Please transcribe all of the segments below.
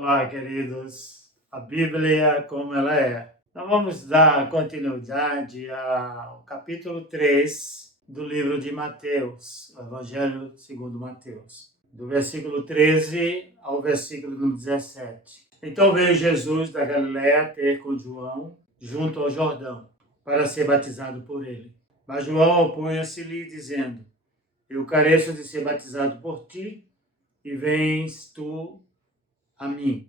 Olá, queridos. A Bíblia como ela é. Nós vamos dar continuidade ao capítulo 3 do livro de Mateus, o Evangelho segundo Mateus, do versículo 13 ao versículo número 17. Então veio Jesus da Galiléia ter com João junto ao Jordão, para ser batizado por ele. Mas João opunha-se-lhe, dizendo: Eu careço de ser batizado por ti, e vens tu a mim.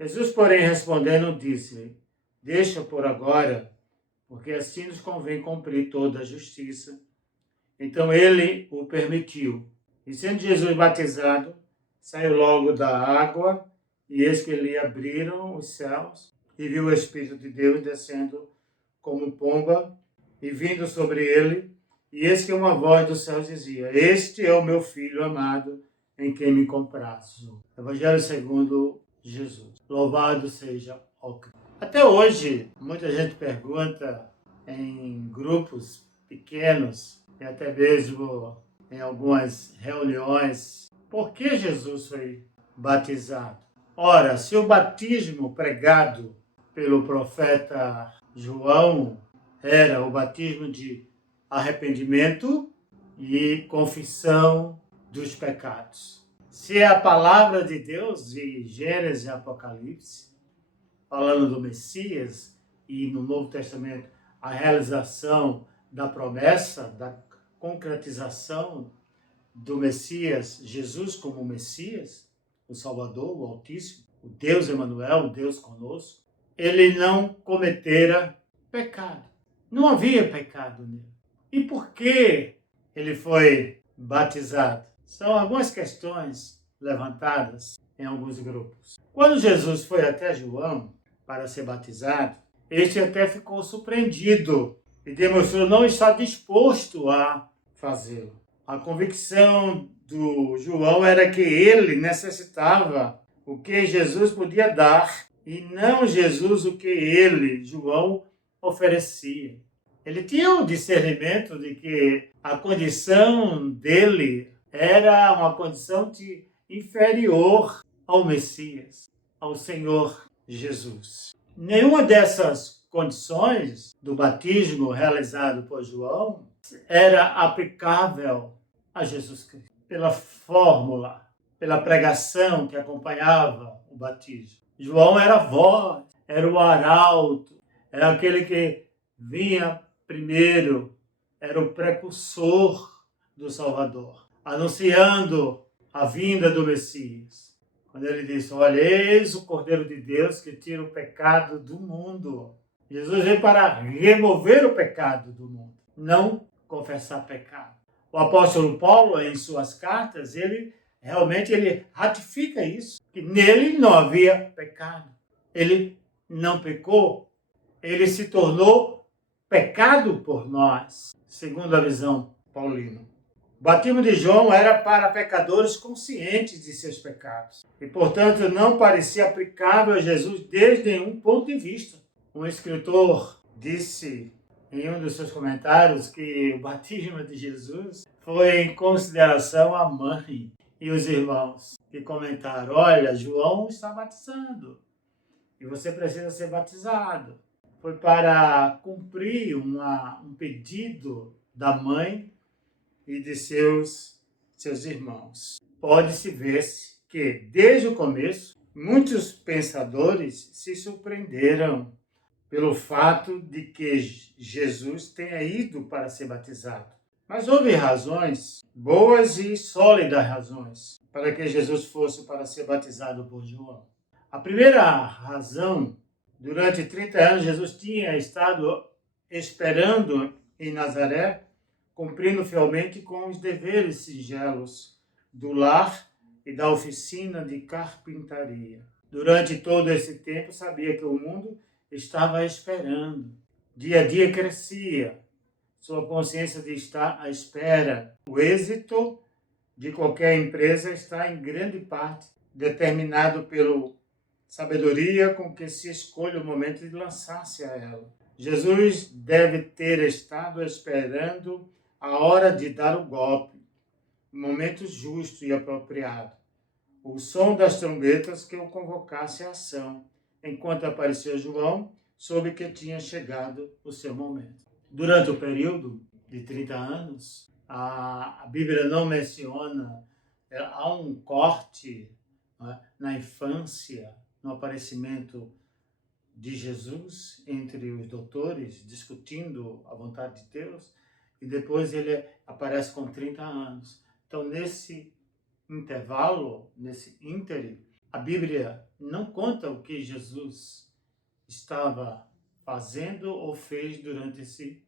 Jesus, porém, respondendo, disse-lhe: Deixa por agora, porque assim nos convém cumprir toda a justiça. Então ele o permitiu. E sendo Jesus batizado, saiu logo da água, e eis que lhe abriram os céus, e viu o Espírito de Deus descendo como pomba, e vindo sobre ele, e eis que uma voz do céu dizia: Este é o meu Filho amado, em quem me comprazo. Evangelho segundo Jesus. Louvado seja o Cristo. Até hoje, muita gente pergunta em grupos pequenos, e até mesmo em algumas reuniões, por que Jesus foi batizado? Ora, se o batismo pregado pelo profeta João era o batismo de arrependimento e confissão dos pecados. Se é a palavra de Deus de Gênesis e Apocalipse, falando do Messias, e no Novo Testamento a realização da promessa, da concretização do Messias, Jesus como Messias, o Salvador, o Altíssimo, o Deus Emanuel, o Deus conosco, ele não cometera pecado. Não havia pecado nele. E por que ele foi batizado? São algumas questões levantadas em alguns grupos. Quando Jesus foi até João para ser batizado, este até ficou surpreendido e demonstrou não estar disposto a fazê-lo. A convicção do João era que ele necessitava o que Jesus podia dar e não Jesus o que ele, João, oferecia. Ele tinha o discernimento de que a condição dele era uma condição inferior ao Messias, ao Senhor Jesus. Nenhuma dessas condições do batismo realizado por João era aplicável a Jesus Cristo. Pela fórmula, pela pregação que acompanhava o batismo. João era a voz, era o arauto, era aquele que vinha primeiro, era o precursor do Salvador, anunciando a vinda do Messias. Quando ele disse: Olha, eis o Cordeiro de Deus que tira o pecado do mundo. Jesus veio para remover o pecado do mundo, não confessar pecado. O apóstolo Paulo, em suas cartas, ele ratifica isso, que nele não havia pecado. Ele não pecou, ele se tornou pecado por nós, segundo a visão paulina. O batismo de João era para pecadores conscientes de seus pecados e, portanto, não parecia aplicável a Jesus desde nenhum ponto de vista. Um escritor disse em um dos seus comentários que o batismo de Jesus foi em consideração à mãe e os irmãos, que comentaram: olha, João está batizando e você precisa ser batizado. Foi para cumprir um pedido da mãe e de seus irmãos. Pode-se ver que, desde o começo, muitos pensadores se surpreenderam pelo fato de que Jesus tenha ido para ser batizado. Mas houve razões, boas e sólidas razões, para que Jesus fosse para ser batizado por João. A primeira razão: durante 30 anos, Jesus tinha estado esperando em Nazaré, cumprindo fielmente com os deveres singelos do lar e da oficina de carpintaria. Durante todo esse tempo, sabia que o mundo estava esperando. Dia a dia crescia sua consciência de estar à espera. O êxito de qualquer empresa está em grande parte determinado pela sabedoria com que se escolhe o momento de lançar-se a ela. Jesus deve ter estado esperando a hora de dar o golpe, o momento justo e apropriado. o som das trombetas que o convocasse à ação. Enquanto apareceu João, soube que tinha chegado o seu momento. Durante o período de 30 anos, a Bíblia não menciona, há um corte, né, na infância, no aparecimento de Jesus entre os doutores, discutindo a vontade de Deus, e depois ele aparece com 30 anos. Então, nesse intervalo, nesse ínterim, a Bíblia não conta o que Jesus estava fazendo ou fez durante esse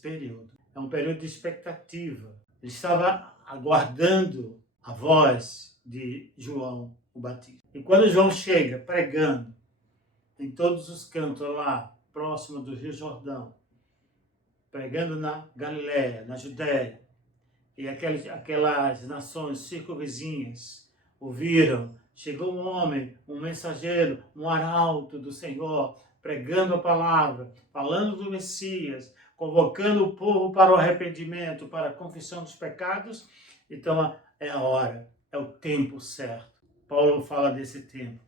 período. É um período de expectativa. Ele estava aguardando a voz de João o Batista. E quando João chega pregando em todos os cantos lá, próximo do Rio Jordão, pregando na Galiléia, na Judéia, e aquelas nações circunvizinhas ouviram, chegou um homem, um mensageiro, um arauto do Senhor, pregando a palavra, falando do Messias, convocando o povo para o arrependimento, para a confissão dos pecados. Então é a hora, é o tempo certo. Paulo fala desse tempo.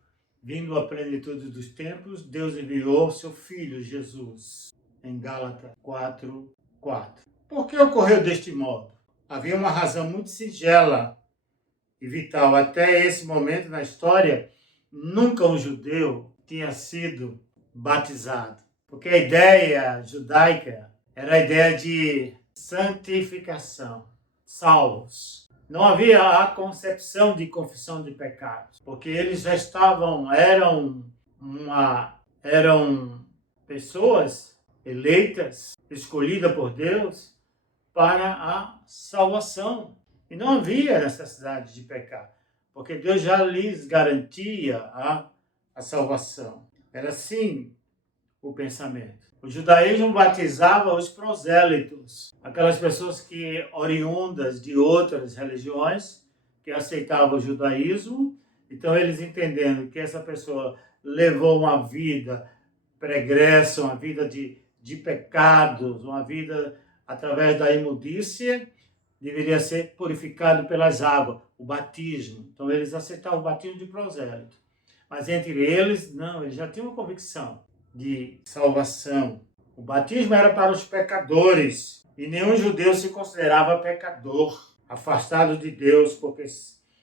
Vindo à plenitude dos tempos, Deus enviou seu Filho, Jesus, em Gálatas 4:4. Por que ocorreu deste modo? Havia uma razão muito singela e vital. Até esse momento na história, nunca um judeu tinha sido batizado. Porque a ideia judaica era a ideia de santificação, salvos. Não havia a concepção de confissão de pecados, porque eles já eram pessoas eleitas, escolhidas por Deus para a salvação. E não havia necessidade de pecar, porque Deus já lhes garantia a salvação. Era assim o pensamento. O judaísmo batizava os prosélitos, aquelas pessoas que oriundas de outras religiões, que aceitavam o judaísmo. Então eles entendendo que essa pessoa levou uma vida pregressa, uma vida de pecados, uma vida através da imundícia, deveria ser purificado pelas águas, o batismo. Então eles aceitavam o batismo de prosélito. Mas entre eles, não, eles já tinham uma convicção de salvação. O batismo era para os pecadores, e nenhum judeu se considerava pecador, afastado de Deus, porque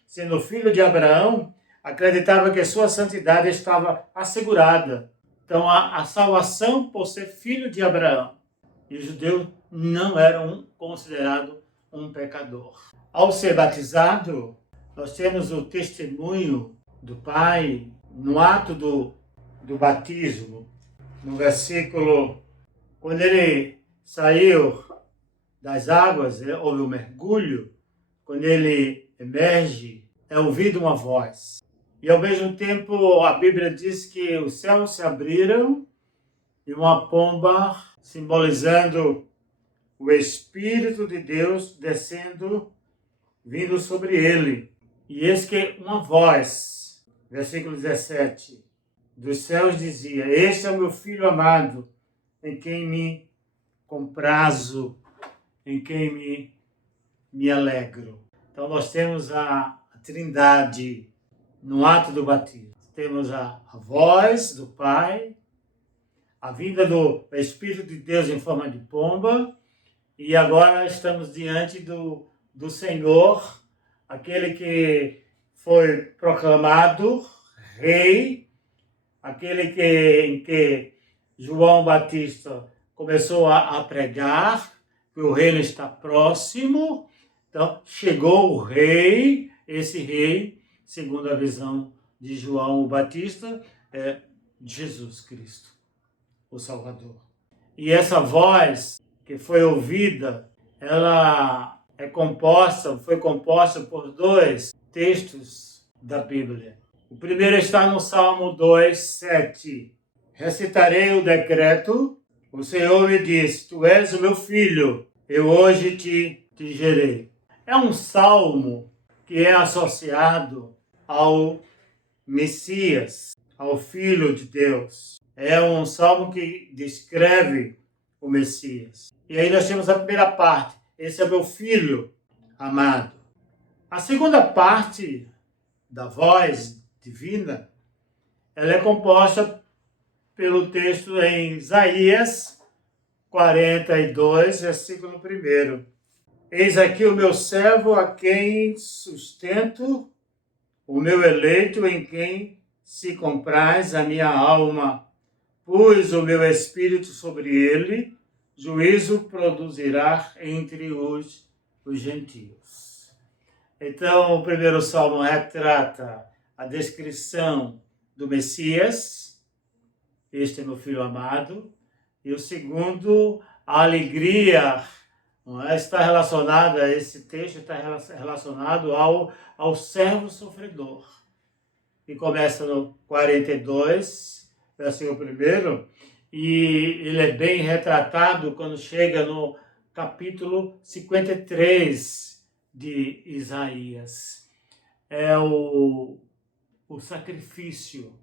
sendo filho de Abraão, acreditava que sua santidade estava assegurada. Então a salvação por ser filho de Abraão. E os judeus não eram considerados um pecador. Ao ser batizado, nós temos o testemunho do Pai no ato do batismo. No versículo, quando ele saiu das águas, houve um mergulho. Quando ele emerge, é ouvida uma voz. E ao mesmo tempo, a Bíblia diz que os céus se abriram e uma pomba, simbolizando o Espírito de Deus descendo, vindo sobre ele. E eis que uma voz, versículo 17, dos céus dizia: este é o meu Filho amado, em quem me comprazo, em quem me alegro. Então nós temos a Trindade no ato do batismo. Temos a voz do Pai, a vinda do Espírito de Deus em forma de pomba, e agora estamos diante do Senhor, aquele que foi proclamado Rei, aquele em que João Batista começou a pregar, que o reino está próximo. Então, chegou o Rei, esse Rei, segundo a visão de João Batista, é Jesus Cristo, o Salvador. E essa voz que foi ouvida, ela foi composta por dois textos da Bíblia. O primeiro está no Salmo 2:7. Recitarei o decreto, o Senhor me diz: tu és o meu filho, eu hoje te gerei. É um salmo que é associado ao Messias, ao Filho de Deus. É um salmo que descreve o Messias. E aí nós temos a primeira parte: esse é meu filho amado. A segunda parte da voz divina, ela é composta pelo texto em Isaías 42, versículo 1. Eis aqui o meu servo a quem sustento, o meu eleito em quem se compraz a minha alma. Pus o meu espírito sobre ele, juízo produzirá entre os gentios. Então, o primeiro salmo retrata a descrição do Messias, este é meu filho amado, e o segundo, a alegria, não é? Está relacionada, esse texto está relacionado ao servo sofredor. E começa no 42, versículo 1, e ele é bem retratado quando chega no capítulo 53 de Isaías. É o sacrifício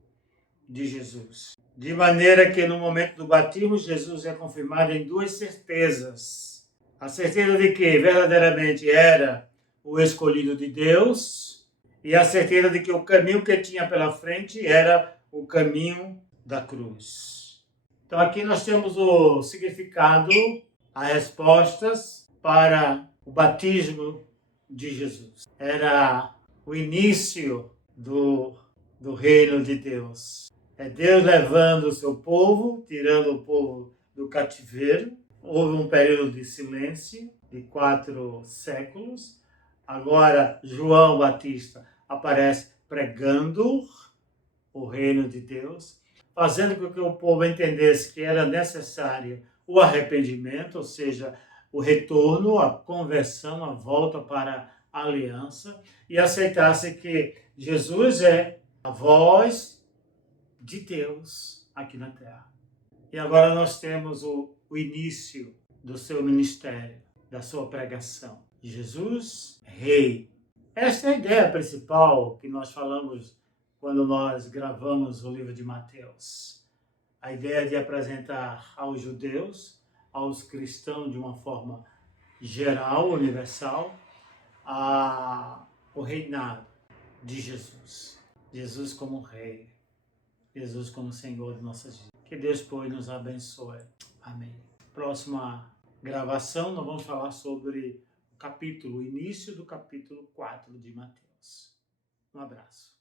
de Jesus. De maneira que no momento do batismo, Jesus é confirmado em duas certezas. A certeza de que verdadeiramente era o escolhido de Deus e a certeza de que o caminho que tinha pela frente era o caminho da cruz. Então aqui nós temos o significado, as respostas para o batismo de Jesus. Era o início do reino de Deus. É Deus levando o seu povo, tirando o povo do cativeiro. Houve um período de silêncio de 4 séculos. Agora João Batista aparece pregando o reino de Deus, fazendo com que o povo entendesse que era necessário o arrependimento, ou seja, o retorno, a conversão, a volta para a aliança, e aceitasse que Jesus é a voz de Deus aqui na terra. E agora nós temos o início do seu ministério, da sua pregação. Jesus, Rei. Esta é a ideia principal que nós falamos quando nós gravamos o livro de Mateus. A ideia de apresentar aos judeus, aos cristãos de uma forma geral, universal, o reinado de Jesus. Jesus como Rei. Jesus como Senhor de nossas vidas. Que Deus, pois, nos abençoe. Amém. Próxima gravação, nós vamos falar sobre o início do capítulo 4 de Mateus. Um abraço.